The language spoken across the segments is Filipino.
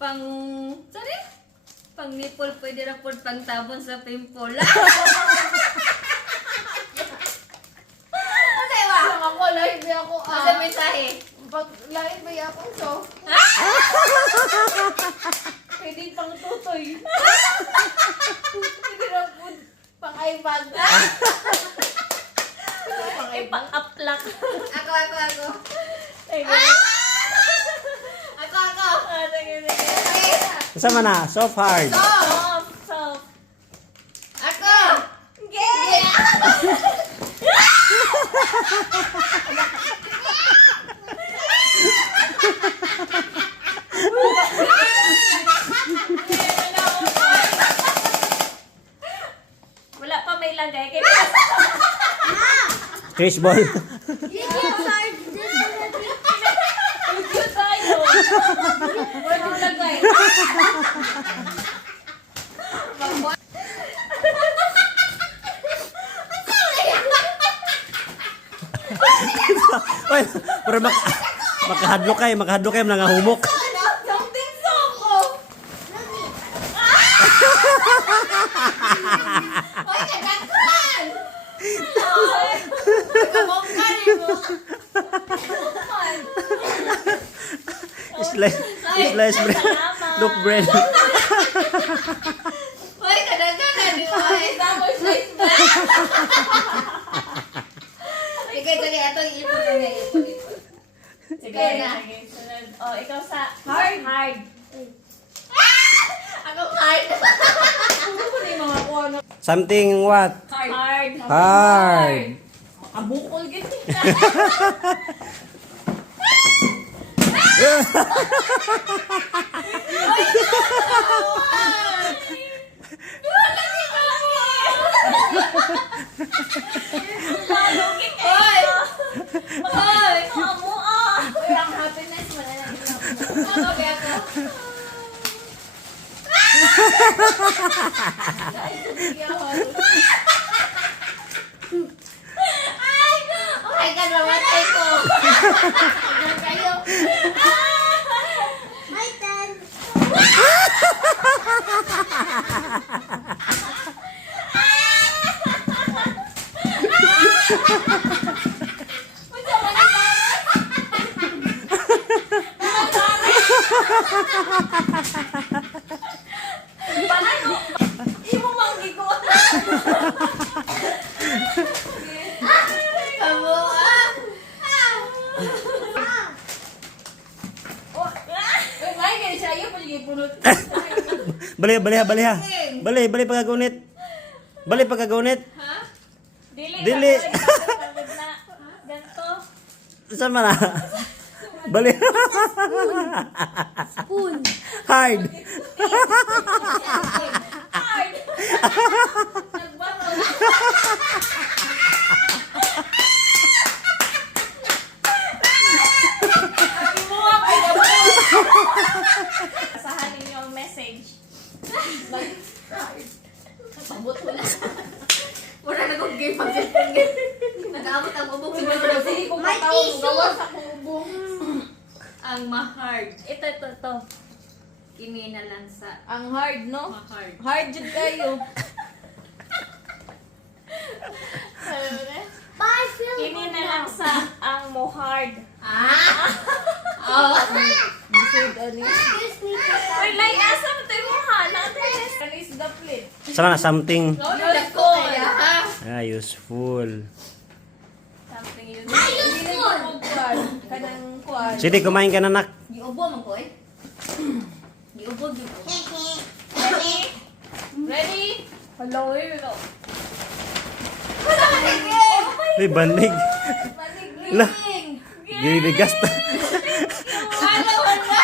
Pang... Sorry? Pang nipple, pwede na po pang tabon sa pimple. Ano ba? Lang ako, lahat ba ako Sa mensahe. Lahat ba ako so? Pwede pang tutoy. Pwede na po pang iPad. Pang iPad. Pang-aplak. Ako. Ako. Sige. Kasama na, soft hard. Soft. Ako! Yeah! Wala pa may lagay. Chris ball. Cute tayo. Wala lagay. Oy, pero makahadlo kayo mga humok. Something soko. Hoy, kadaghan! Kabongkan mo. Slice bread. Look bread. Hoy, kadaghan di ba? Tapos slice ba? Sige, ato ipon na ipon. Sige na. Sunod. Oh, ikaw sa hard. Ako hard. Something what? Hard. Hard. Abukol gito. Hoy! Amo ah! Ang happiness mo na lang. Okay ako. Ay! Oh my God, mamatay ko. Hanggang kayo. My turn. Imo manggi ko. Amo ah. Uy, may ganyan siya. Iyo pala punot. Bali pagagunit. Bali pagagunit. Ha? Dili. Dili. Ganto. Sama na. Bali. Spoon. Hard. Hard. Nagbato. Imuha ko yung Asahan ninyo ang message. Sabot mo na. Wala na kong game pag-game. Nag-aabot ang ubong siguro. Sige kung May patawag mo tissue. gawas ako ubong. Ang ma-hard. Ito. Kini na lang sa Ang hard, no? ma-hard. Hard jud kayo. Kini na lang sa ang mo-hard. Oh. Bisod ani. Wait, like, asa mo tayo mo ha? Natin. Ano is the plate? Sama na something Useful. useful. Something Useful. Kanang kuan. Sige, kumain ka na nak. Giubo man ko eh. Giubo. Ready? Ready? Hello, hello. Uy, banig. La, ginigas to. Ano wala?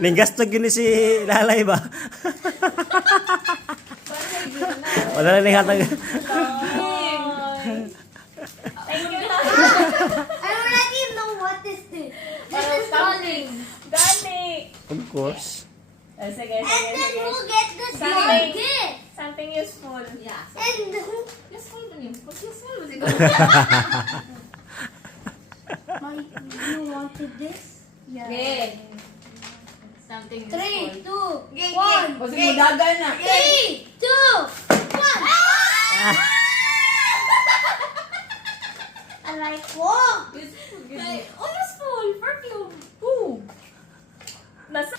Nigas to gini si Lalay ba? Wala na ni hatag. Thank you. I already know what is this. This is calling. Gani. Of course. Sige. get the Something. Something useful. Yeah. And Useful ba yun? Useful ba siguro? you wanted this? Yeah. Something is 3, 2, full. 1. Kasi mudagan na. 3, 2, 1. Aray ko! Ay, oh, useful! Perfume! Ooh! Nasa...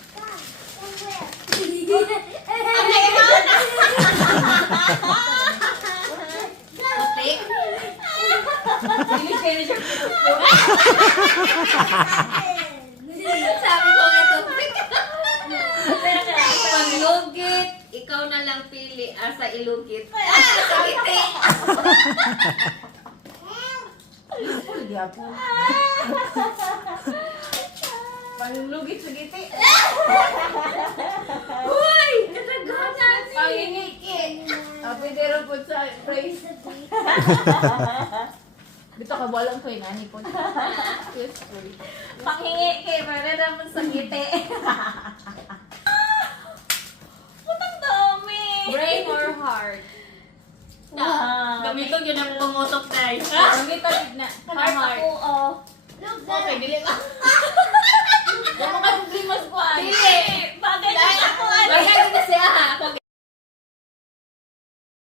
Putik? Pilis kayo na siya. Sabi ko nga tubig. Panglugit, ikaw na lang pili sa ilugit. Sa ngiti! Full di ako. Panlugit sa giti. Uy! Kataganan! Pangingikit. Pwede rin po sa praise. Dito ka walang ko yung ani po. Useful. Panghingi kay para naman sa ngiti. Putang dami! Brain or heart? Gamiton yun ang pumutok tayo. Ang ito, na. Heart ako, oh. Look, Okay, dili ka. Yung mga problemas ko, ani. Dili! Bagay na ako, ano? Bagay na siya.